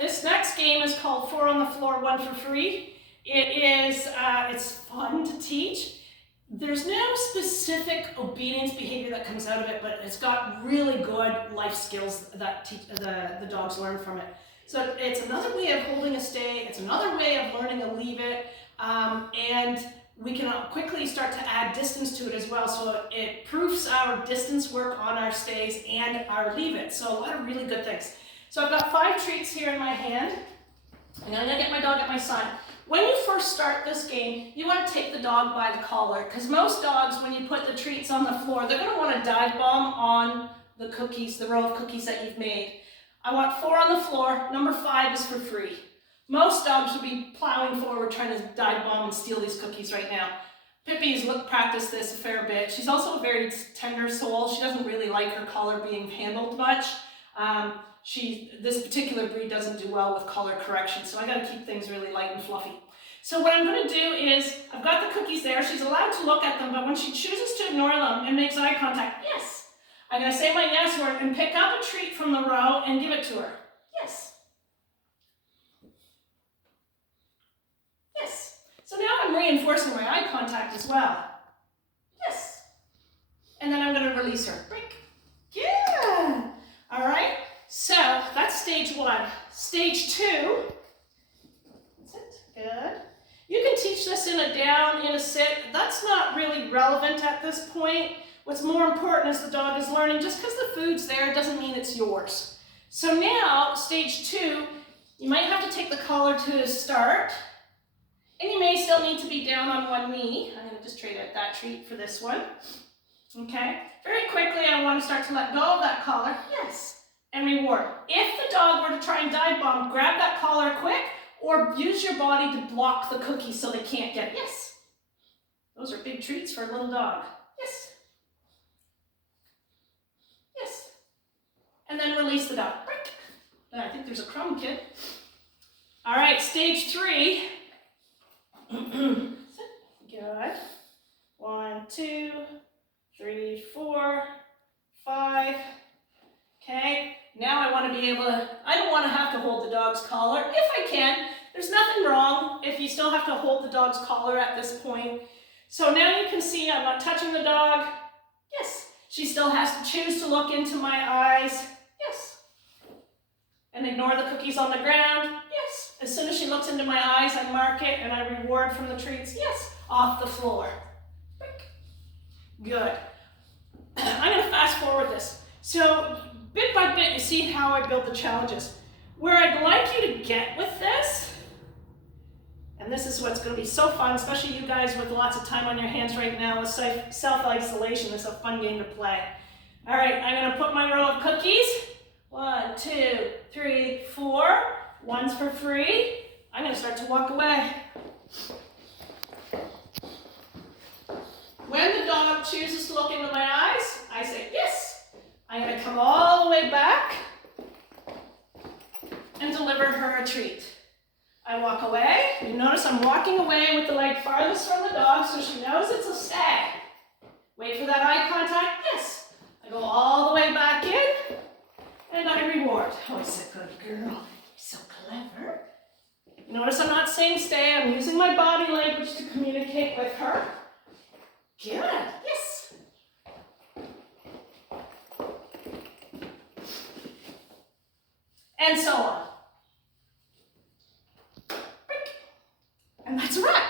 this next game is called 4 on the Floor, 1 for free. It's fun to teach. There's no specific obedience behavior that comes out of it, but it's got really good life skills that the dogs learn from it. So it's another way of holding a stay, it's another way of learning to leave it, and we can quickly start to add distance to it as well, so it proofs our distance work on our stays and our leave it. So a lot of really good things. So I've got 5 treats here in my hand, and I'm gonna get my dog at my side. When you first start this game, you want to take the dog by the collar, because most dogs, when you put the treats on the floor, they're going to want to dive bomb on the cookies, the row of cookies that you've made. I want 4 on the floor. Number 5 is for free. Most dogs would be plowing forward trying to dive bomb and steal these cookies right now. Pippi's practiced this a fair bit. She's also a very tender soul. She doesn't really like her collar being handled much. This particular breed doesn't do well with color correction, so I got to keep things really light and fluffy. So what I'm going to do is, I've got the cookies there. She's allowed to look at them, but when she chooses to ignore them and makes eye contact, yes, I'm going to say my yes word and pick up a treat from the row and give it to her. Yes. Yes. So now I'm reinforcing my eye contact as well. Yes. And then I'm going to release her. Break. Yeah. All right. So that's stage 1. Stage 2. That's it. Good. You can teach this in a down, in a sit. That's not really relevant at this point. What's more important is the dog is learning. Just because the food's there doesn't mean it's yours. So now, stage 2, you might have to take the collar to the start. And you may still need to be down on one knee. I'm going to just trade out that treat for this one. Okay. Very quickly, I want to start to let go of that collar. Yes. And reward. If the dog were to try and dive bomb, grab that collar quick, or use your body to block the cookies so they can't get it. Yes. Those are big treats for a little dog. Yes. Yes. And then release the dog. Break. I think there's a crumb, kid. All right, stage 3. Good. 1, 2, 3, 4, 5. Okay. Now I want to be able to, I don't want to have to hold the dog's collar. If I can, there's nothing wrong if you still have to hold the dog's collar at this point. So now you can see I'm not touching the dog. Yes. She still has to choose to look into my eyes. Yes. And ignore the cookies on the ground. Yes. As soon as she looks into my eyes, I mark it and I reward from the treats. Yes. Off the floor. Good. I'm going to fast forward this. So bit by bit, you see how I build the challenges. Where I'd like you to get with this, and this is what's going to be so fun, especially you guys with lots of time on your hands right now with self-isolation. It's a fun game to play. All right, I'm going to put my row of cookies. 1, 2, 3, 4. One's for free. I'm going to start to walk away. When the dog chooses to look into my eyes, I say yes. I'm going to come all the way back and deliver her a treat. I walk away. You notice I'm walking away with the leg farthest from the dog so she knows it's a stay. Wait for that eye contact. Yes. I go all the way back in and I reward. Oh, it's a good girl. You're so clever. Notice I'm not saying stay. I'm using my body language to communicate with her. Good. Yes. And so on. And that's a wrap.